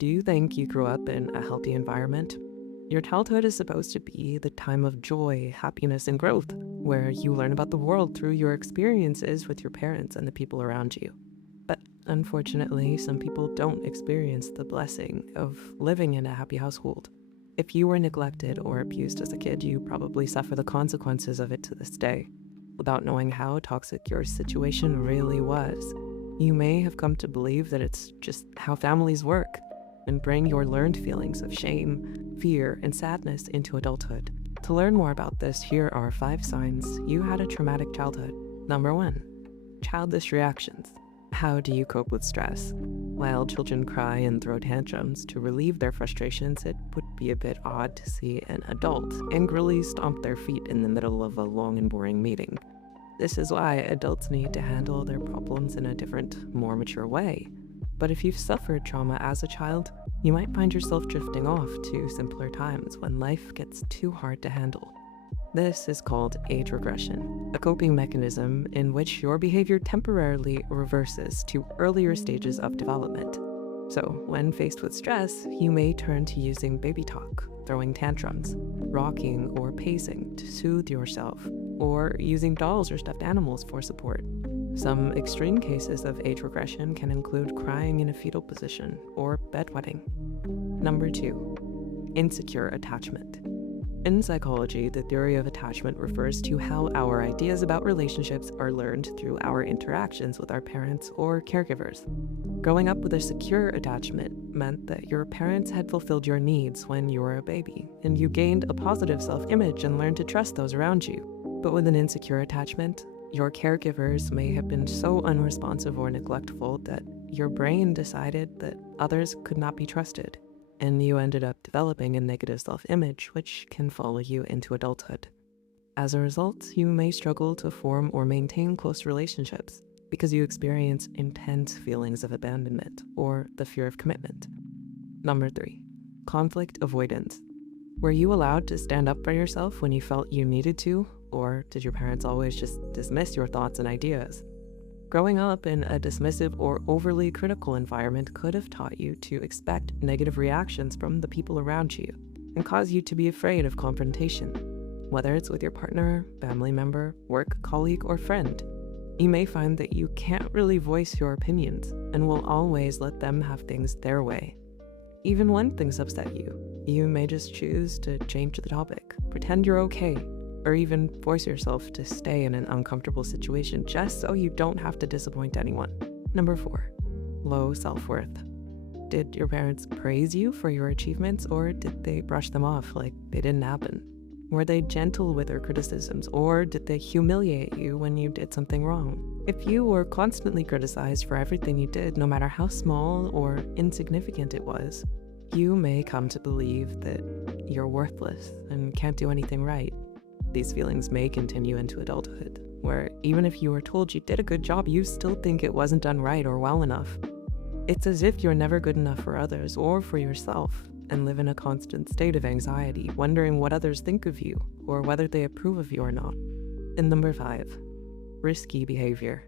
Do you think you grew up in a healthy environment? Your childhood is supposed to be the time of joy, happiness, and growth, where you learn about the world through your experiences with your parents and the people around you. But unfortunately, some people don't experience the blessing of living in a happy household. If you were neglected or abused as a kid, you probably suffer the consequences of it to this day. Without knowing how toxic your situation really was, you may have come to believe that it's just how families work and bring your learned feelings of shame, fear, and sadness into adulthood. To learn more about this, here are 5 signs you had a traumatic childhood. Number 1, childish reactions. How do you cope with stress? While children cry and throw tantrums to relieve their frustrations, it would be a bit odd to see an adult angrily stomp their feet in the middle of a long and boring meeting. This is why adults need to handle their problems in a different, more mature way. But if you've suffered trauma as a child, you might find yourself drifting off to simpler times when life gets too hard to handle. This is called age regression, a coping mechanism in which your behavior temporarily reverses to earlier stages of development. So, when faced with stress, you may turn to using baby talk, throwing tantrums, rocking or pacing to soothe yourself, or using dolls or stuffed animals for support. Some extreme cases of age regression can include crying in a fetal position or bedwetting. Number 2, insecure attachment. In psychology, the theory of attachment refers to how our ideas about relationships are learned through our interactions with our parents or caregivers. Growing up with a secure attachment meant that your parents had fulfilled your needs when you were a baby, and you gained a positive self-image and learned to trust those around you. But with an insecure attachment, your caregivers may have been so unresponsive or neglectful that your brain decided that others could not be trusted, and you ended up developing a negative self-image which can follow you into adulthood. As a result, you may struggle to form or maintain close relationships because you experience intense feelings of abandonment or the fear of commitment. Number 3, conflict avoidance. Were you allowed to stand up for yourself when you felt you needed to, or did your parents always just dismiss your thoughts and ideas? Growing up in a dismissive or overly critical environment could have taught you to expect negative reactions from the people around you and cause you to be afraid of confrontation, whether it's with your partner, family member, work colleague, or friend. You may find that you can't really voice your opinions and will always let them have things their way. Even when things upset you, you may just choose to change the topic, pretend you're okay, or even force yourself to stay in an uncomfortable situation just so you don't have to disappoint anyone. Number 4, low self-worth. Did your parents praise you for your achievements, or did they brush them off like they didn't happen? Were they gentle with their criticisms, or did they humiliate you when you did something wrong? If you were constantly criticized for everything you did, no matter how small or insignificant it was, you may come to believe that you're worthless and can't do anything right. These feelings may continue into adulthood, where even if you were told you did a good job, you still think it wasn't done right or well enough. It's as if you're never good enough for others or for yourself, and live in a constant state of anxiety, wondering what others think of you or whether they approve of you or not. And number 5, risky behavior.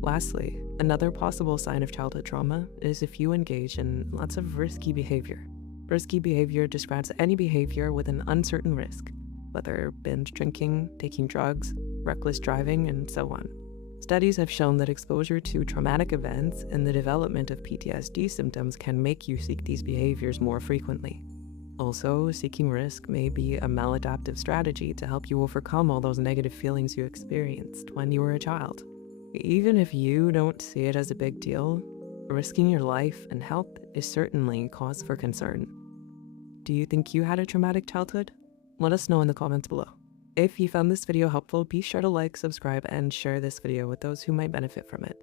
Lastly, another possible sign of childhood trauma is if you engage in lots of risky behavior. Risky behavior describes any behavior with an uncertain risk, whether binge drinking, taking drugs, reckless driving, and so on. Studies have shown that exposure to traumatic events and the development of PTSD symptoms can make you seek these behaviors more frequently. Also, seeking risk may be a maladaptive strategy to help you overcome all those negative feelings you experienced when you were a child. Even if you don't see it as a big deal, risking your life and health is certainly cause for concern. Do you think you had a traumatic childhood? Let us know in the comments below. If you found this video helpful, be sure to like, subscribe, and share this video with those who might benefit from it.